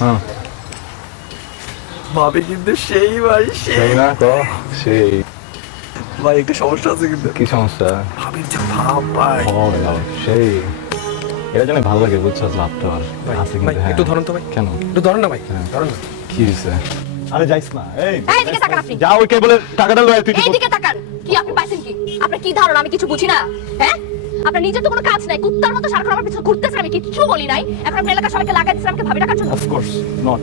হ্যাঁ ভাবি কিন্তু সেই ভাই সেই না তো সেই ভাই একটা সমস্যা আছে কিন্তু কি সমস্যা? ভাবির যে ভাব ভাই ও সেই এটা জানি ভালো লাগে বুঝছো ভাবটা আর আছে ভাই কিন্তু হ্যাঁ একটু ধরুন তো ভাই কেন একটু ধরুন না ভাই হ্যাঁ। ধরুন না কি হয়েছে? আরে যাইস না এই এদিকে তাকান আপনি। যা ওই কে বলে টাকাটা লয় তুই এইদিকে তাকান। কি আপনি পাইছেন কি? আপনার কি ধারণা আমি কিছু বুঝি না? হ্যাঁ? আপনার নিজের তো কোনো কাজ নাই। কুত্তার মতো সারাক্ষণ আমার পিছনে ঘুরতেছেন, আমি কিচ্ছু বলি নাই। এখন আপনি এলাকার সবাইকে লাগাই দিচ্ছেন আমাকে ভাবি টাকার জন্য। অফ কোর্স নট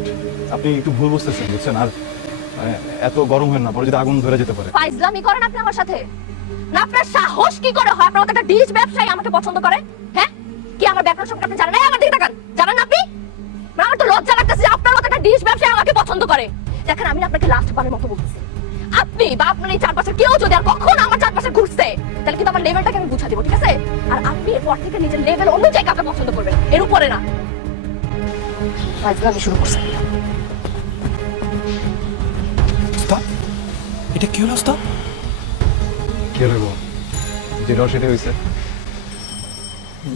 আপনি একটু ভুল বুঝতেছেন বুঝছেন আর মানে, এত গরম হয় না পরে যদি আগুন ধরে যেতে পারে ফাইজলামি করেন আপনি আমার সাথে? না আপনার সাহস কি করে হয় আপনার মতো একটা ডিশ ব্যবসায়ী আমাকে পছন্দ করে? হ্যাঁ? কি আমার ব্যাকগ্রাউন্ড সম্পর্কে আপনি জানেন না? আমার দিকে তাকান। জানেন না আপনি? না আমার তো লজ্জা লাগতেছে যে আপনার মতো একটা ডিশ ব্যবসায়ী আমাকে পছন্দ করে। দেখেন আমি না আপনাকে লাস্ট বারের মতো বলতেছি। আপনি বা আপনার এই চারপাশে কেউ যদি আর কখনো আমার চারপাশে ঘুরছে তাহলে কিন্তু আমার লেভেলটাকে আমি বুঝা দেবো, ঠিক আছে? আর আপনি এরপর থেকে নিজের লেভেল অনুযায়ী কাউকে পছন্দ করবেন, এর উপরে না। ফাইজলামি শুরু করছেন। ওস্তাদ এটা কি হলো ওস্তাদ কি হলো যেটা সেটা হয়েছে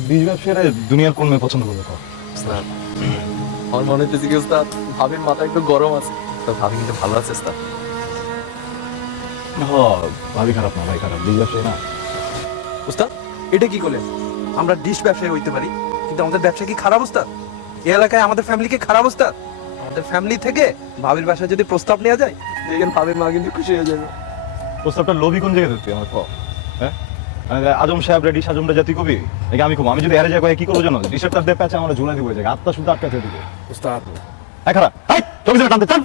বীজ ব্যবসায়ীরা দুনিয়ার কোন মেয়ে পছন্দ করবে ওস্তাদ আমার মনে হচ্ছে কি ওস্তাদ ভাবির মাথা একটু গরম আছে তো ভাবি কিন্তু ভালো আছে ওস্তাদ ভাবি খারাপ না ভাই খারাপ বীজ ব্যবসায়ী না ওস্তাদ এটা কি করলেন আমরা ডিশ ব্যবসায়ী হইতে পারি কিন্তু আমাদের ব্যবসা কি খারাপ ওস্তাদ এই এলাকায় আমাদের ফ্যামিলি কি খারাপ ওস্তাদ আমাদের ফ্যামিলি থেকে ভাবির বাসায় যদি প্রস্তাব নেওয়া যায় দেখেন ভাবির মা কিন্তু খুশি হয়ে যাবে প্রস্তাবটা লোভী কোন জায়গায় তুই আমার হ্যাঁ মানে আজম সাহেব রেডি সাজমটা জাতি কবি নাকি আমি কম আমি যদি এর জায়গায় কি করবো জানো টি শার্টটা দিয়ে প্যাচে আমার ঝুলাই দিব জায়গা আত্মা শুদ্ধ আটকাতে দিবে ওস্তাদ হ্যাঁ খারাপ চব্বিশ টানতে চান